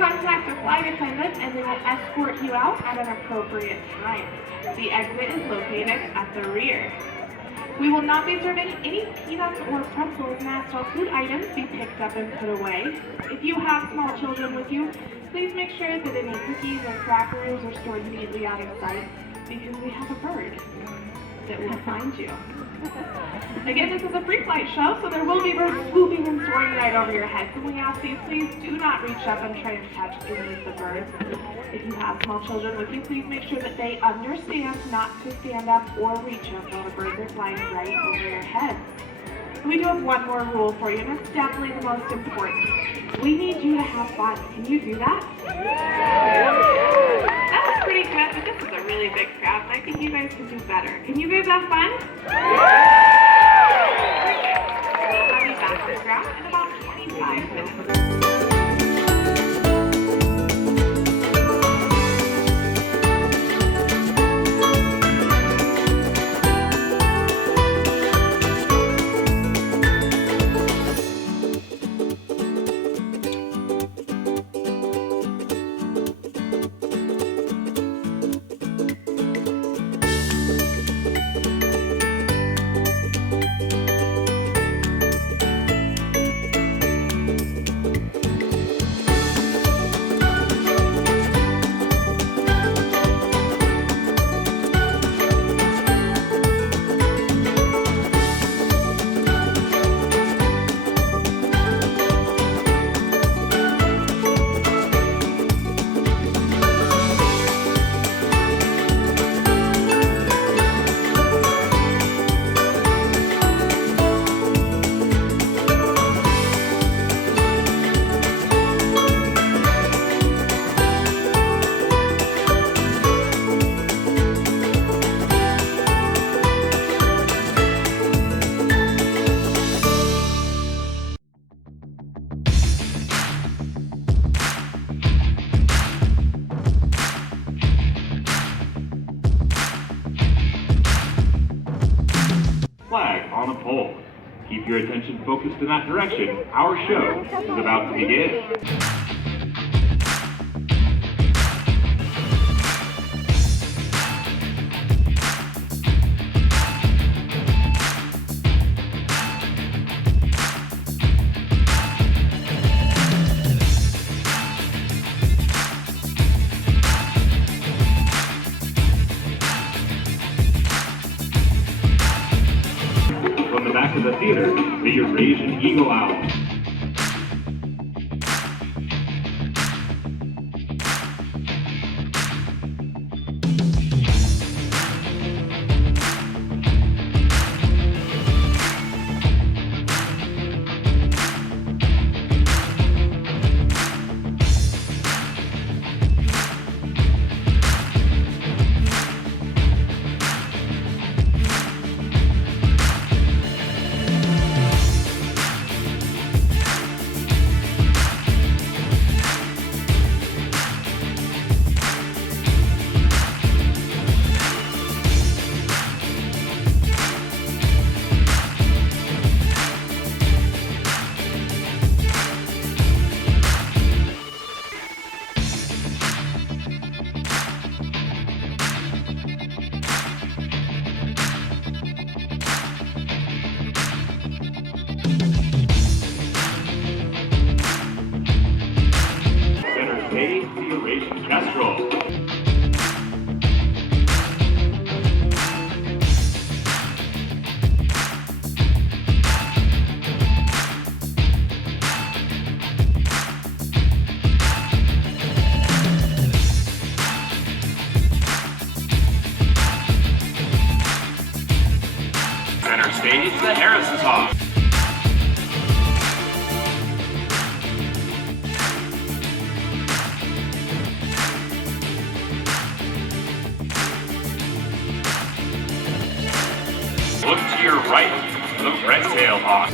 contact a flight attendant and they will escort you out at an appropriate time. The exit is located at the rear. We will not be serving any peanuts or pretzels, and ask all food items be picked up and put away. If you have small children with you, please make sure that any cookies or crackers are stored immediately out of sight, because we have a bird that will find you. Again, this is a pre-flight show, so there will be birds swooping and soaring right over your head. So we ask you, please do not reach up and try and catch any of the birds. If you have small children with you, please make sure that they understand not to stand up or reach up while the birds are flying right over your head. We do have one more rule for you, and it's definitely the most important. We need you to have fun. Can you do that? That was pretty good, but this is a really big crowd, and I think you guys can do better. Can you guys have fun? We'll have you back to the ground in about 25 minutes. Flag on a pole. Keep your attention focused in that direction. Our show is about to begin. From the back of the theater, the Eurasian eagle owl. The Eurasian Kestrel. Center stage, the Harris's Hawk. Look to your right, the red-tailed hawk.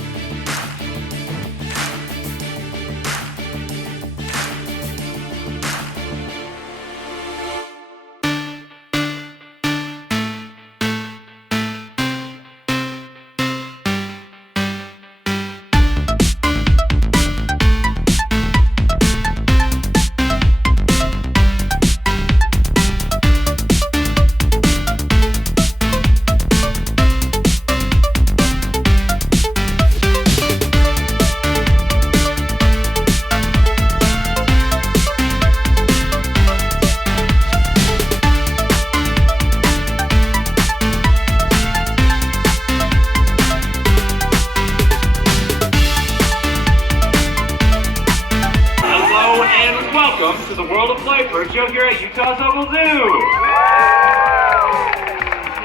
Cosmo Zoo!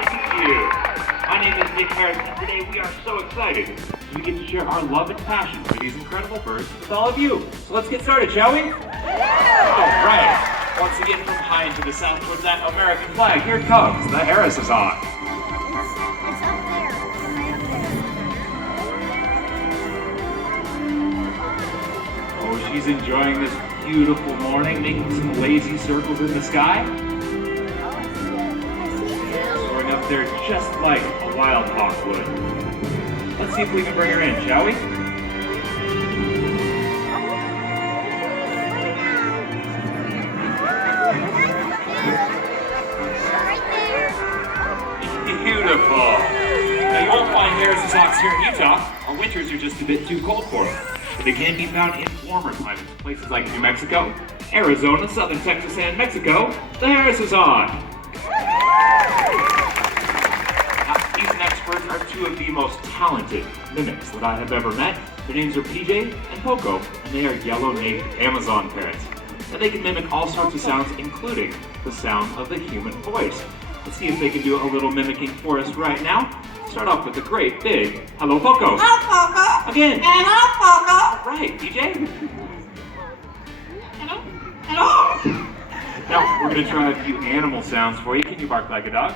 Thank you. My name is Nick Harris, and today we are so excited. We get to share our love and passion for these incredible birds with all of you. So let's get started, shall we? All right. Once again, from high into the south towards that American flag, here it comes. The Harris is on. It's up there. Oh, she's enjoying this beautiful morning, making some lazy circles in the sky. Soaring up there just like a wild hawk would. Let's see if we can bring her in, shall we? Beautiful. Now you won't find Harris's hawks here in Utah. Our winters are just a bit too cold for them. But they can be found in warmer climates, places like New Mexico, Arizona, southern Texas, and Mexico. The Harris is on. Now, these next birds are two of the most talented mimics that I have ever met. Their names are PJ and Poco, and they are yellow-naped Amazon parrots. And they can mimic all sorts of sounds, including the sound of the human voice. Let's see if they can do a little mimicking for us right now. Start off with a great big hello, Poco. Hello, Poco. Again. Hello, Poco. All right, PJ. Hello. Hello. Now, we're going to try a few animal sounds for you. Can you bark like a dog?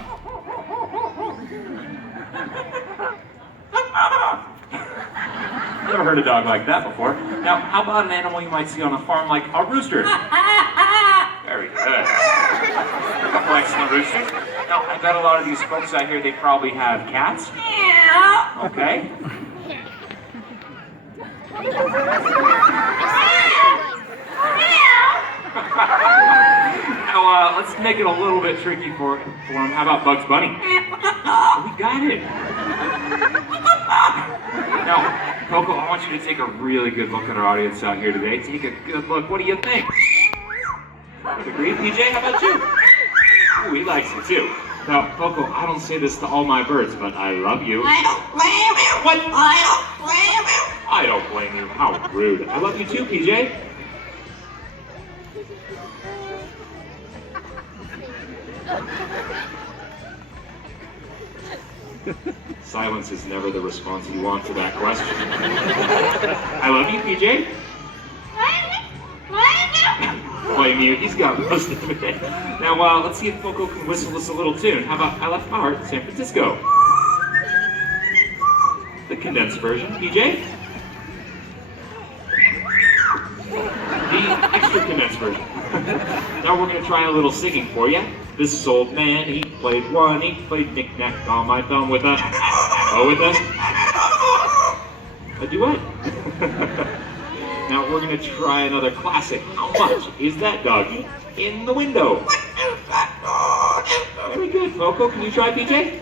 Never heard a dog like that before. Now, how about an animal you might see on a farm like a rooster? Very good. A couple excellent roosters. Now, I bet a lot of these folks out here, they probably have cats. Meow. Okay. Now, let's make it a little bit tricky for him. How about Bugs Bunny? We got it. Now, Coco, I want you to take a really good look at our audience out here today. Take a good look. What do you think? Agreed, PJ? How about you? Oh, he likes it too. Now, Coco, I don't say this to all my birds, but I love you. I don't blame you. What? I don't blame you. I don't blame you. How rude. I love you too, PJ. Silence is never the response you want to that question. I love you, PJ. Blame you. He's got most of it. Now, let's see if Poco can whistle us a little tune. How about I Left My Heart in San Francisco? The condensed version, PJ. The extra condensed version. Now we're going to try a little singing for you. This old man, he played knick-knack on my thumb with a duet. Now we're going to try another classic. How much is that doggy in the window? Very good, Poco. Can you try, PJ?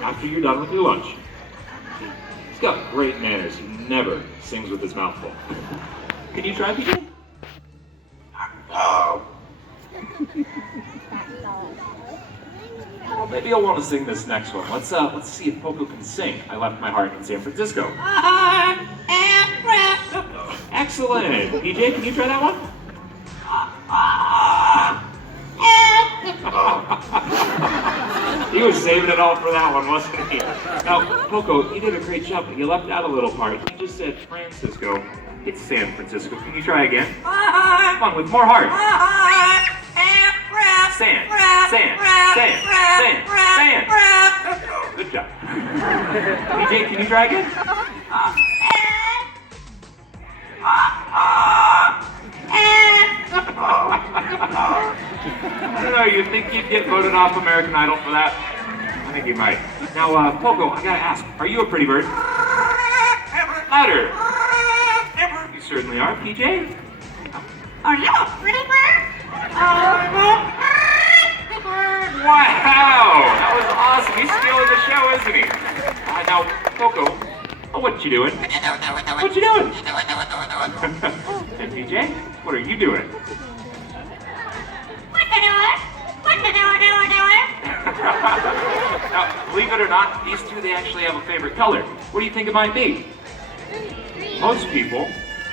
After you're done with your lunch. He's got great manners. He never sings with his mouth full. Can you try, PJ? Well, maybe you'll want to sing this next one. Let's see if Poco can sing I Left My Heart in San Francisco. Excellent. PJ, can you try that one? He was saving it all for that one, wasn't he? Now, Poco, you did a great job, but you left out a little part. You just said Francisco. It's San Francisco. Can you try again? Come on, with more heart. San. Good job. PJ, can you try again? I don't know, you think you'd get voted off American Idol for that? I think you might. Now, Poco, I gotta ask, are you a pretty bird? Louder. You certainly are, PJ. Are you a pretty bird? Wow, that was awesome. He's stealing the show, isn't he? Now, Poco, what you doing? What you doing? And PJ, what are you doing? Now, believe it or not, these two, they actually have a favorite color. What do you think it might be? Most people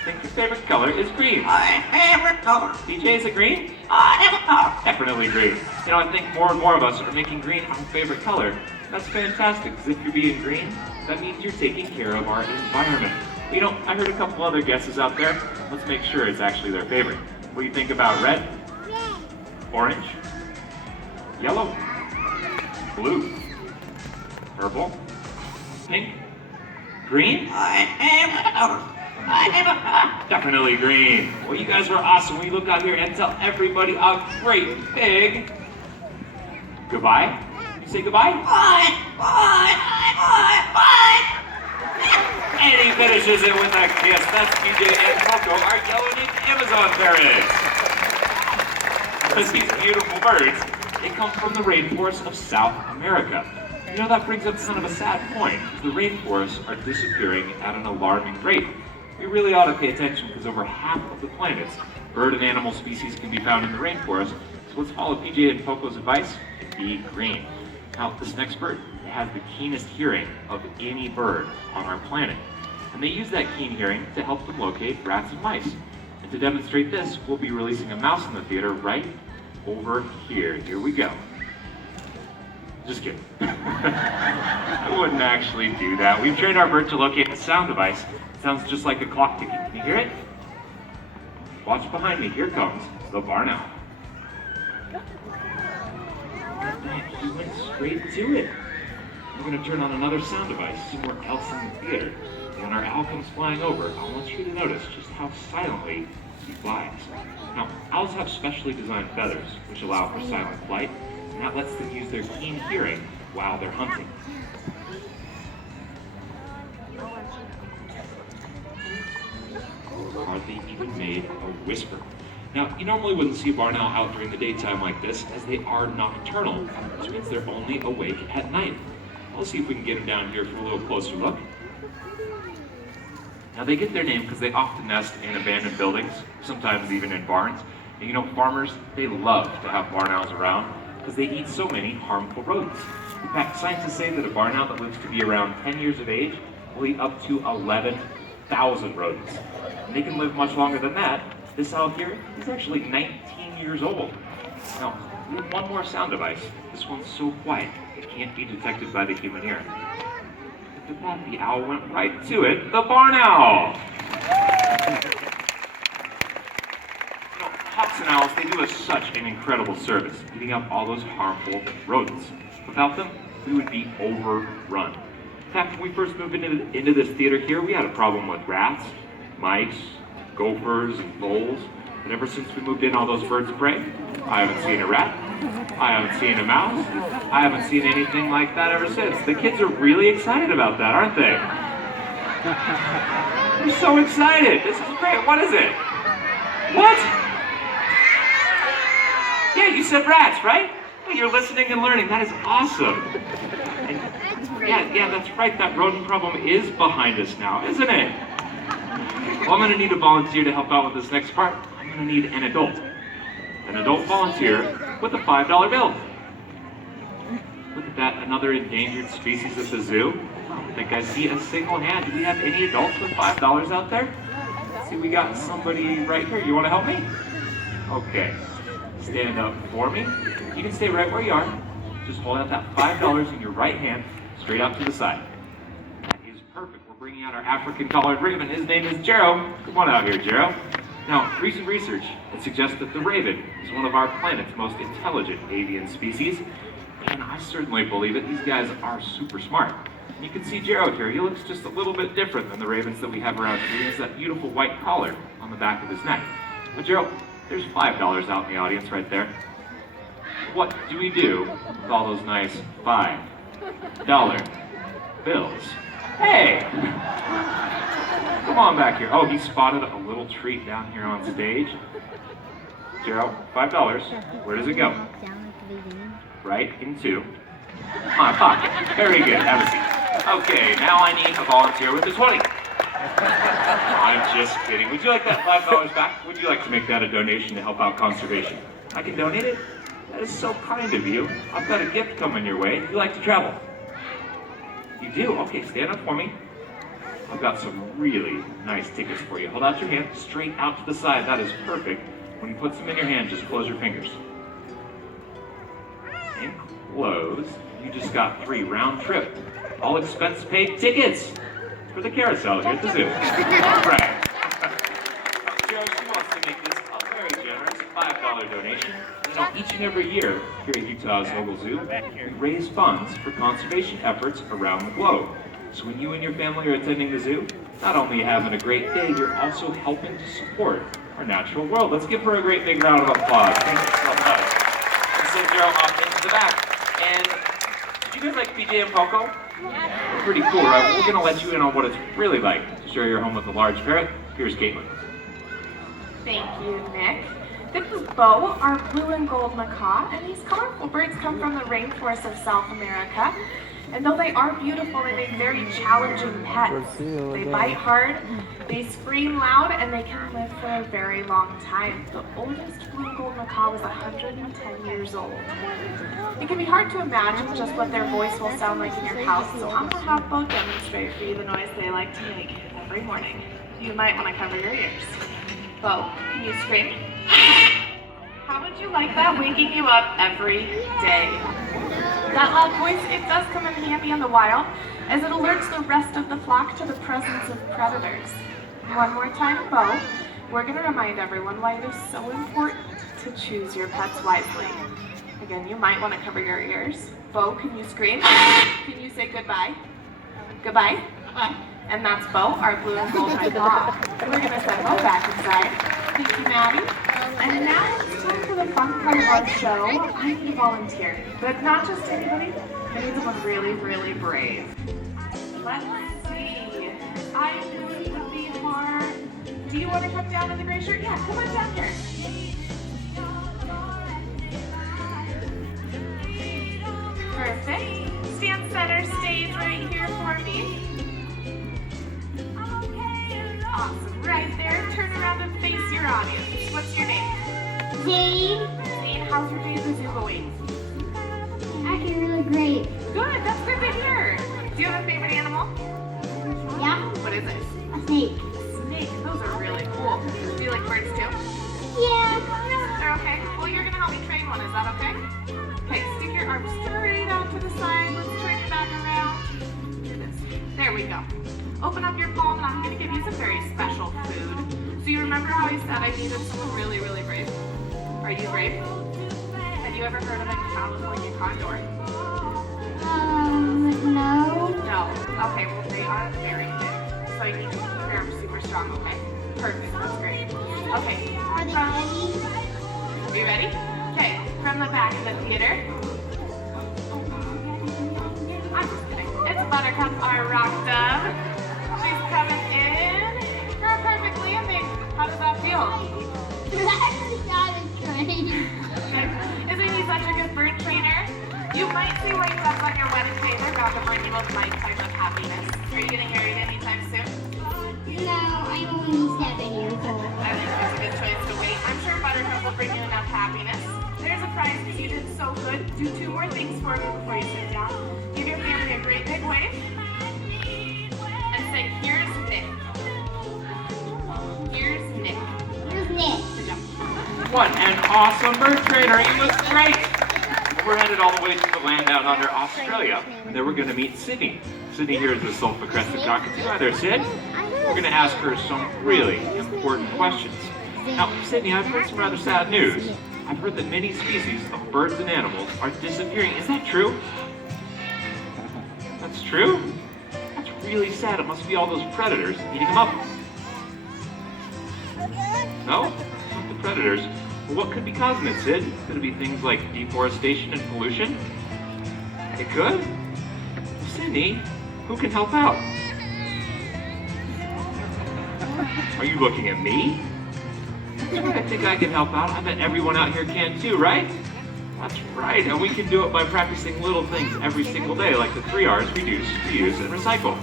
think your favorite color is green. My favorite color. PJ, is it green? I have a color. Definitely green. You know, I think more and more of us are making green our favorite color. That's fantastic, because if you're being green, that means you're taking care of our environment. You know, I heard a couple other guesses out there. Let's make sure it's actually their favorite. What do you think about red? Orange? Yellow? Blue? Purple? Pink? Green? My favorite color. My favorite color. Definitely green. Well, you guys were awesome. Will you look out here and tell everybody a great big goodbye? You say goodbye? Bye. Bye. Bye. Bye. And he finishes it with a kiss. That's PJ and Coco, our yellow-named Amazon parrots. Because these beautiful birds, they come from the rainforests of South America. You know, that brings up kind of a sad point. The rainforests are disappearing at an alarming rate. We really ought to pay attention because over half of the planet's bird and animal species can be found in the rainforest. So let's follow PJ and Coco's advice and be green. Now, this next bird has the keenest hearing of any bird on our planet. And they use that keen hearing to help them locate rats and mice. And to demonstrate this, we'll be releasing a mouse in the theater right over here. Here we go. Just kidding. I wouldn't actually do that. We've trained our bird to locate a sound device. It sounds just like a clock ticking. Can you hear it? Watch behind me. Here comes the barn owl. He went straight to it. We're going to turn on another sound device somewhere else in the theater. And when our owl comes flying over, I want you to notice just how silently he flies. Now, owls have specially designed feathers, which allow for silent flight, and that lets them use their keen hearing while they're hunting. Hardly even made a whisper. Now, you normally wouldn't see a barn owl out during the daytime like this, as they are nocturnal, which means they're only awake at night. We'll see if we can get them down here for a little closer look. Now, they get their name because they often nest in abandoned buildings, sometimes even in barns. And you know, farmers, they love to have barn owls around because they eat so many harmful rodents. In fact, scientists say that a barn owl that lives to be around 10 years of age will eat up to 11,000 rodents. And they can live much longer than that. This owl here is actually 19 years old. Now, we have one more sound device. This one's so quiet, it can't be detected by the human ear. Look at that, the owl went right to it, the barn owl! You know, hawks and owls, they do us such an incredible service, eating up all those harmful rodents. Without them, we would be overrun. In fact, when we first moved into this theater here, we had a problem with rats, mice, gophers, and voles. And ever since we moved in all those birds of prey, I haven't seen a rat, I haven't seen a mouse, I haven't seen anything like that ever since. The kids are really excited about that, aren't they? They're so excited. This is great. What is it? What? Yeah, you said rats, right? Well, you're listening and learning. That is awesome. And yeah, that's right. That rodent problem is behind us now, isn't it? Well, I'm going to need a volunteer to help out with this next part. I'm going to need an adult. An adult volunteer with a $5 bill. Look at that, another endangered species at the zoo. I don't think I see a single hand. Do we have any adults with $5 out there? Let's see, we got somebody right here. You want to help me? Okay. Stand up for me. You can stay right where you are. Just hold out that $5 in your right hand, straight out to the side. That is perfect. We're bringing out our African collared raven. His name is Jero. Come on out here, Jero. Now, recent research suggests that the raven is one of our planet's most intelligent avian species. And I certainly believe it. These guys are super smart. And you can see Jero here. He looks just a little bit different than the ravens that we have around here. He has that beautiful white collar on the back of his neck. But Jero, there's $5 out in the audience right there. What do we do with all those nice $5 bills? Hey! Come on back here. Oh, he spotted a little treat down here on stage. Jero, $5. Where does it go? Right into my pocket. Very good. Have a seat. Okay, now I need a volunteer with the 20. I'm just kidding. Would you like that $5 back? Would you like to make that a donation to help out conservation? I can donate it? That is so kind of you. I've got a gift coming your way. You like to travel? You do? Okay, stand up for me. I've got some really nice tickets for you. Hold out your hand straight out to the side. That is perfect. When you put some in your hand, just close your fingers. And close. You just got 3 round-trip, all-expense-paid tickets for the carousel here at the zoo. All right. Joe, she wants to make this a very generous $5 donation. You know, each and every year here at Utah's Augur Zoo, we raise funds for conservation efforts around the globe. So when you and your family are attending the zoo, not only are you having a great day, you're also helping to support our natural world. Let's give her a great big round of applause. Thank you so much. And send Joe off into the back. And did you guys like PJ and Poco? Yeah. Pretty cool, right? We're gonna let you in on what it's really like to share your home with a large parrot. Here's Caitlin. Thank you, Nick. This is Bo, our blue and gold macaw, and these colorful birds come from the rainforest of South America. And though they are beautiful, they make very challenging pets. They bite hard, they scream loud, and they can live for a very long time. The oldest blue and gold macaw was 110 years old. It can be hard to imagine just what their voice will sound like in your house, so I'm going to have Bo demonstrate for you the noise they like to make every morning. You might want to cover your ears. Bo, can you scream? How would you like that waking you up every day? That loud voice, it does come in handy in the wild, as it alerts the rest of the flock to the presence of predators. One more time, Bo, we're going to remind everyone why it is so important to choose your pets wisely. Again, you might want to cover your ears. Bo, can you scream? Can you say goodbye? Goodbye? And that's Bo, our blue and gold macaw. We're going to send Bo back inside. Thank you, Maddie. And now it's time for the fun part of our show. I need a volunteer, but not just anybody. I need someone really, really brave. Let's see. I would be hard. Do you want to come down in the gray shirt? Yeah, come on down here. Perfect. Stand center stage right here for me. Awesome. Right there. Turn around and face your audience. What's your name? Zane. Zane, how's your day at the zoo going? Actually really great. Good. That's good to hear. Do you have a favorite animal? Yeah? What is it? A snake. Snake. Those are really cool. Do you like birds too? Yeah. They're okay. Well, you're going to help me train one. Is that okay? Okay, stick your arms straight out to the side. Let's turn it back around. Do this. There we go. Open up your palm, and I'm going to give you some very special food. So you remember how I said I needed someone really, really brave? Are you brave? Have you ever heard of a California condor? No. No. Okay, well, they are very big. So you need to keep your arms super strong, okay? Perfect. That's great. Okay. Are they ready? Are you ready? Okay. From the back of the theater. I'm just kidding. It's Buttercup, our rock dove. She's coming in. You're a perfect landing. How does that feel? That was great. Isn't he such a good bird trainer? You might see white doves on your wedding day. They're about to bring you a lifetime of happiness. Are you getting married anytime soon? No, I'm only 7 years old. I think it's a good choice to wait. I'm sure Buttercup will bring you enough happiness. There's a prize because you did so good. Do 2 more things for me before you sit down. Give your family a great big wave. And say, here's Nick. Here's Nick. Here's Nick. Good job. What an awesome bird trainer. He was great. We're headed all the way to the land out under Australia, and then we're going to meet Sydney. Sydney here is the sulfur-crested cockatoo. Hi there, Sid. We're going to ask her some really important questions. Now, Sydney, I've heard some rather sad news. I've heard that many species of birds and animals are disappearing. Is that true? That's true? That's really sad. It must be all those predators eating them up. No? Not the predators. Well, what could be causing it, Sid? Could it be things like deforestation and pollution? It could? Sydney, who can help out? Are you looking at me? I think I can help out. I bet everyone out here can too, right? That's right, and we can do it by practicing little things every single day, like the 3 R's: reduce, reuse, and recycle.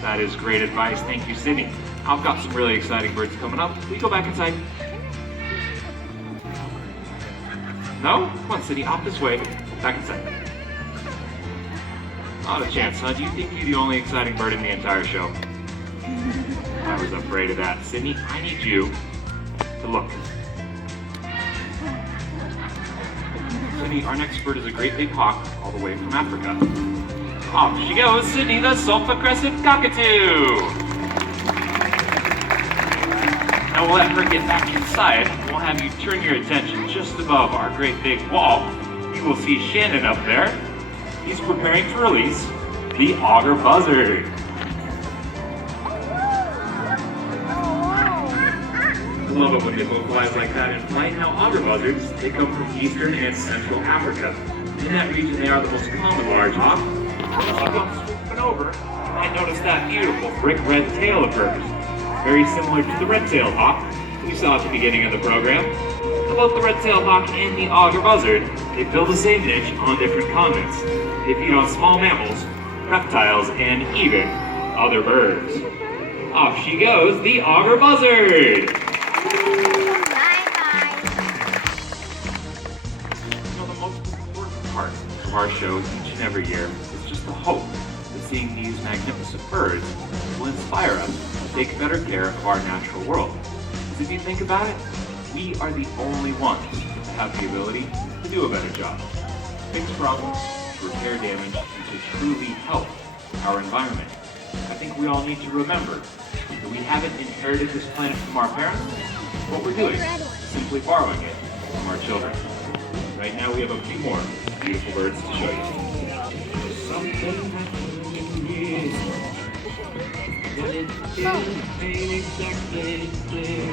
That is great advice. Thank you, Sydney. I've got some really exciting birds coming up. Will you go back inside? No? Come on, Sydney, off this way. Back inside. Not a chance, huh? Do you think you're the only exciting bird in the entire show? I was afraid of that. Sydney, I need you to look. Sydney, our next bird is a great big hawk all the way from Africa. Off she goes, Sydney the sulphur-crested cockatoo! Now we'll let her get back inside. We'll have you turn your attention just above our great big wall. You will see Shannon up there. He's preparing to release the Augur buzzard. I love it when they localize like that in flight. Now, Augur buzzards, they come from eastern and central Africa. In that region, they are the most common large hawk. As you come swooping over, you might notice that beautiful brick red tail of hers. Very similar to the red-tailed hawk we saw at the beginning of the program. Both the red-tailed hawk and the Augur buzzard, they fill the same niche on different continents. They feed on small mammals, reptiles, and even other birds. Off she goes, the Augur buzzard! The most important part of our show each and every year is just the hope that seeing these magnificent birds will inspire us to take better care of our natural world. Because if you think about it, we are the only ones that have the ability to do a better job. Fix problems, to repair damage, and to truly help our environment. I think we all need to remember that we haven't inherited this planet from our parents. What we're doing is simply borrowing it from our children. Right now we have a few more beautiful birds to show you. Something happened in years, but it ain't exactly clear.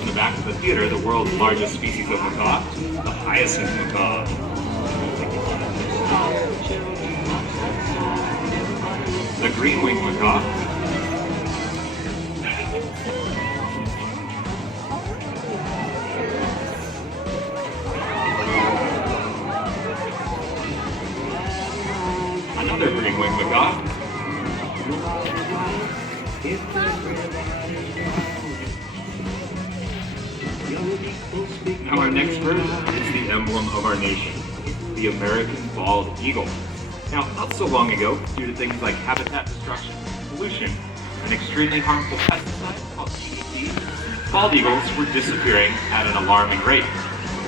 In the back of the theater, the world's largest species of macaw, the hyacinth macaw. The green-winged macaw. Another green-winged macaw. Now our next bird is the emblem of our nation, the American bald eagle. Now, not so long ago, due to things like habitat destruction, pollution, and extremely harmful pesticides called DDT, bald eagles were disappearing at an alarming rate.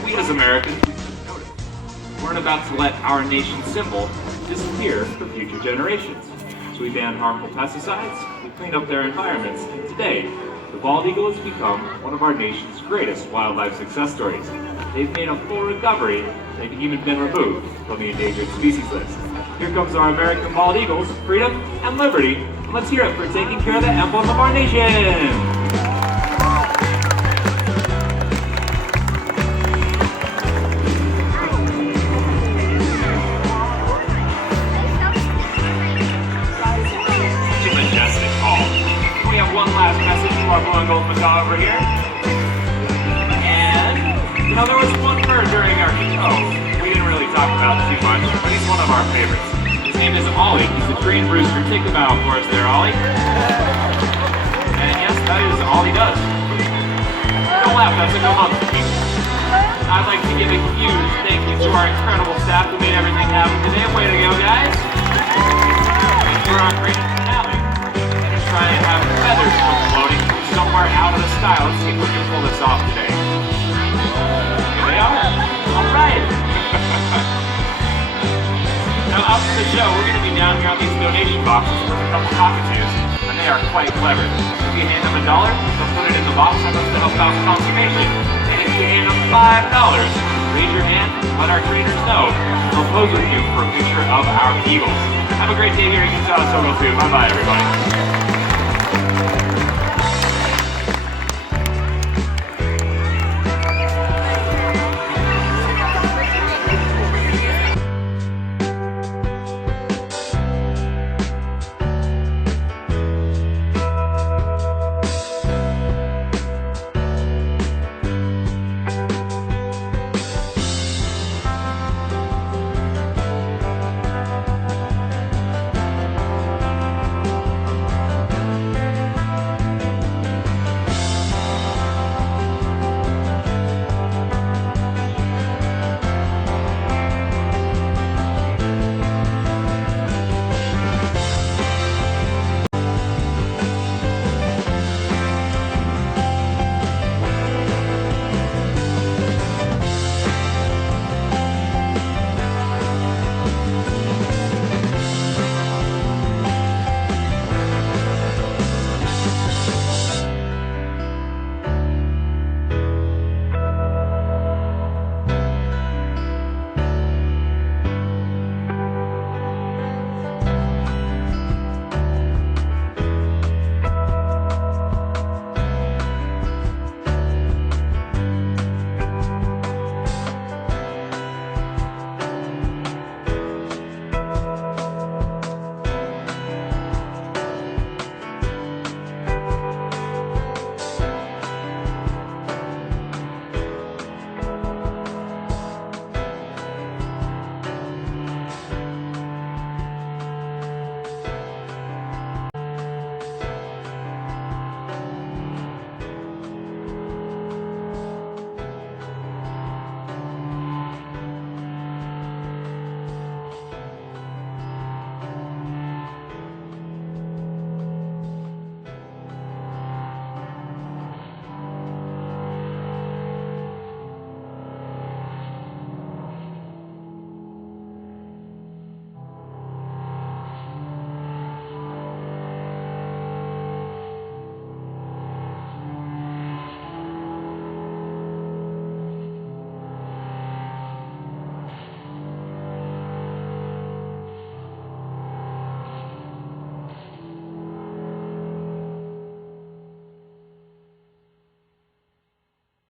We as Americans, we took notice. We weren't about to let our nation's symbol disappear for future generations. So we banned harmful pesticides, we cleaned up their environments, and today, the bald eagle has become one of our nation's greatest wildlife success stories. They've made a full recovery, they've even been removed from the endangered species list. Here comes our American bald eagles, freedom and liberty, and let's hear it for taking care of the emblem of our nation! One last message from our blue and gold macaw over here. And, you know, there was one bird during our show we didn't really talk about too much, but he's one of our favorites. His name is Ollie. He's a trained rooster. Take the bow for us there, Ollie. And yes, that is all he does. Don't laugh, that's a good month. I'd like to give a huge thank you to our incredible staff who made everything happen today. Way to go, guys. And for our great finale. Try and have feathers come floating somewhere out of the sky. Let's see if we can pull this off today. Here they are. All right. Now, after the show, we're going to be down here on these donation boxes with a couple cockatoos, and they are quite clever. If you hand them $1, they'll put it in the box and to help out conservation. And if you hand them $5, raise your hand, let our trainers know. They'll pose with you for a picture of our eagles. Have a great day here at Utah Sogo 2. Bye-bye, everybody.